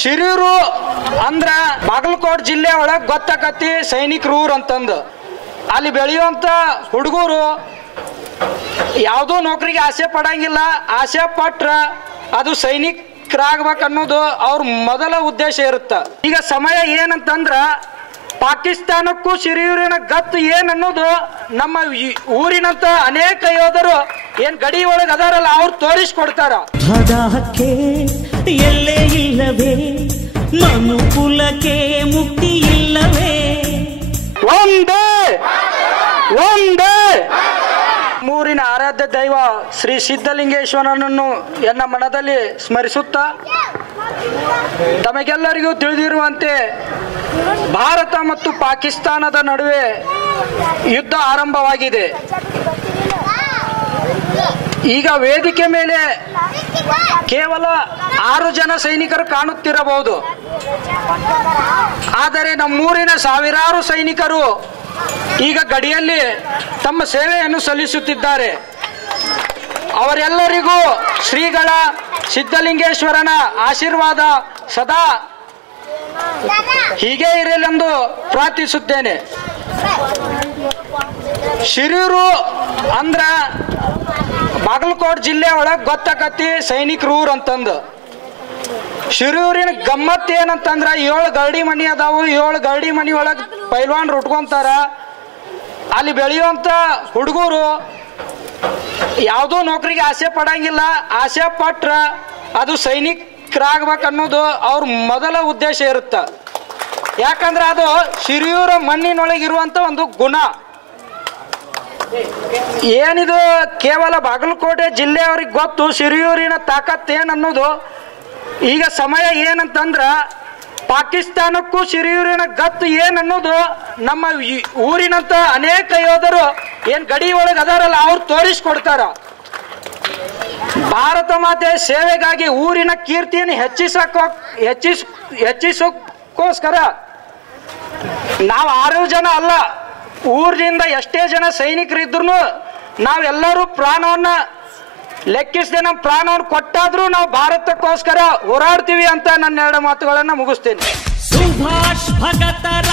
ಶಿರೂರು ಅಂದ್ರ ಬಾಗಲಕೋಟೆ ಜಿಲ್ಲೆ ಒಳಗೆ ಗೊತ್ತಾಕತಿ ಸೈನಿಕರ ಊರು ಅಂತಂದು. ಅಲ್ಲಿ ಬೆಳೆಯುವಂತ ಹುಡುಗರು ಯಾವುದೋ ನೌಕರಿಗೆ ಆಸೆ ಪಡಂಗಿಲ್ಲ. ಆಸೆ ಪಟ್ರ ಅದು ಸೈನಿಕರಾಗಬೇಕು ಅನ್ನೋದು ಅವ್ರ ಮೊದಲ ಉದ್ದೇಶ ಇರುತ್ತೆ. ಈಗ ಸಮಯ ಏನಂತಂದ್ರ ಪಾಕಿಸ್ತಾನಕ್ಕೂ ಶಿರೂರಿನ ಗತ್ತು ಏನ್ ಅನ್ನೋದು ನಮ್ಮ ಊರಿನಂತ ಅನೇಕ ಯೋಧರು ಏನ್ ಗಡಿ ಒಳಗೆ ಅದಾರಲ್ಲ ಅವ್ರು ತೋರಿಸ್ಕೊಡ್ತಾರ. ಎಲ್ಲೇ ಇಲ್ಲವೇ ಮನುಕುಲಕ್ಕೆ ಮುಕ್ತಿ ಇಲ್ಲವೇ? ಒಂದೇ ಒಂದೇ ಮೂರಿನ ಆರಾಧ್ಯ ದೈವ ಶ್ರೀ ಸಿದ್ಧಲಿಂಗೇಶ್ವರನನ್ನು ಎನ್ನ ಮನದಲ್ಲಿ ಸ್ಮರಿಸುತ್ತಾ, ತಮಗೆಲ್ಲರಿಗೂ ತಿಳಿದಿರುವಂತೆ ಭಾರತ ಮತ್ತು ಪಾಕಿಸ್ತಾನದ ನಡುವೆ ಯುದ್ಧ ಆರಂಭವಾಗಿದೆ. ಈಗ ವೇದಿಕೆ ಮೇಲೆ ಕೇವಲ 6 ಜನ ಸೈನಿಕರು ಕಾಣುತ್ತಿರಬಹುದು. ಆದರೆ ನಮ್ಮೂರಿನ ಸಾವಿರಾರು ಸೈನಿಕರು ಈಗ ಗಡಿಯಲ್ಲಿ ತಮ್ಮ ಸೇವೆಯನ್ನು ಸಲ್ಲಿಸುತ್ತಿದ್ದಾರೆ. ಅವರೆಲ್ಲರಿಗೂ ಶ್ರೀಗಳ ಸಿದ್ಧಲಿಂಗೇಶ್ವರನ ಆಶೀರ್ವಾದ ಸದಾ ಹೀಗೆ ಇರಲೆಂದು ಪ್ರಾರ್ಥಿಸುತ್ತೇನೆ. ಶಿರೂರು ಅಂದ್ರ ಬಾಗಲಕೋಟೆ ಜಿಲ್ಲೆ ಒಳಗೆ ಗೊತ್ತಾಕತಿ ಸೈನಿಕರ ಊರು ಅಂತಂದು. ಶಿರೂರಿನ ಗಮ್ಮತ್ ಏನಂತಂದ್ರ 7 ಗರಡಿ ಮನಿ ಅದಾವು. 7 ಗರಡಿ ಮನಿ ಒಳಗೆ ಪೈಲ್ವಾನ್ರು ಉಟ್ಕೊಂತಾರ. ಅಲ್ಲಿ ಬೆಳೆಯುವಂತ ಹುಡುಗರು ಯಾವುದೋ ನೌಕರಿಗೆ ಆಸೆ ಪಡಂಗಿಲ್ಲ. ಆಸೆ ಪಟ್ರ ಅದು ಸೈನಿಕರಾಗಬೇಕು ಅನ್ನೋದು ಅವ್ರ ಮೊದಲ ಉದ್ದೇಶ ಇರುತ್ತೆ. ಯಾಕಂದ್ರೆ ಅದು ಶಿರೂರ ಮಣ್ಣಿನೊಳಗಿರುವಂತ ಒಂದು ಗುಣ. ಏನಿದು ಕೇವಲ ಬಾಗಲಕೋಟೆ ಜಿಲ್ಲೆಯವ್ರಿಗೆ ಗೊತ್ತು ಶಿರೂರಿನ ತಾಕತ್ ಏನನ್ನೋದು. ಈಗ ಸಮಯ ಏನಂತಂದ್ರ ಪಾಕಿಸ್ತಾನಕ್ಕೂ ಶಿರೂರಿನ ಗತ್ತು ಏನನ್ನೋದು ನಮ್ಮ ಊರಿನಂತ ಅನೇಕ ಯೋಧರು ಏನ್ ಗಡಿ ಒಳಗೆ ಅದಾರಲ್ಲ ಅವ್ರು ತೋರಿಸ್ಕೊಡ್ತಾರ. ಭಾರತ ಮಾತೆ ಸೇವೆಗಾಗಿ ಊರಿನ ಕೀರ್ತಿಯನ್ನು ಹೆಚ್ಚಿಸೋಕ್ಕೋಸ್ಕರ ನಾವು 6 ಜನ ಅಲ್ಲ, ಊರಿನಿಂದ ಎಷ್ಟೇ ಜನ ಸೈನಿಕರಿದ್ರು ನಾವೆಲ್ಲರೂ ಪ್ರಾಣವನ್ನ ಲೆಕ್ಕಿಸದೆ ನಮ್ಮ ಪ್ರಾಣವನ್ನು ಕೊಟ್ಟಾದ್ರೂ ನಾವು ಭಾರತಕ್ಕೋಸ್ಕರ ಹೋರಾಡ್ತೀವಿ ಅಂತ ನನ್ನ 2 ಮಾತುಗಳನ್ನ ಮುಗಿಸ್ತೇನೆ. ಸುಭಾಷ್ ಭಗತರ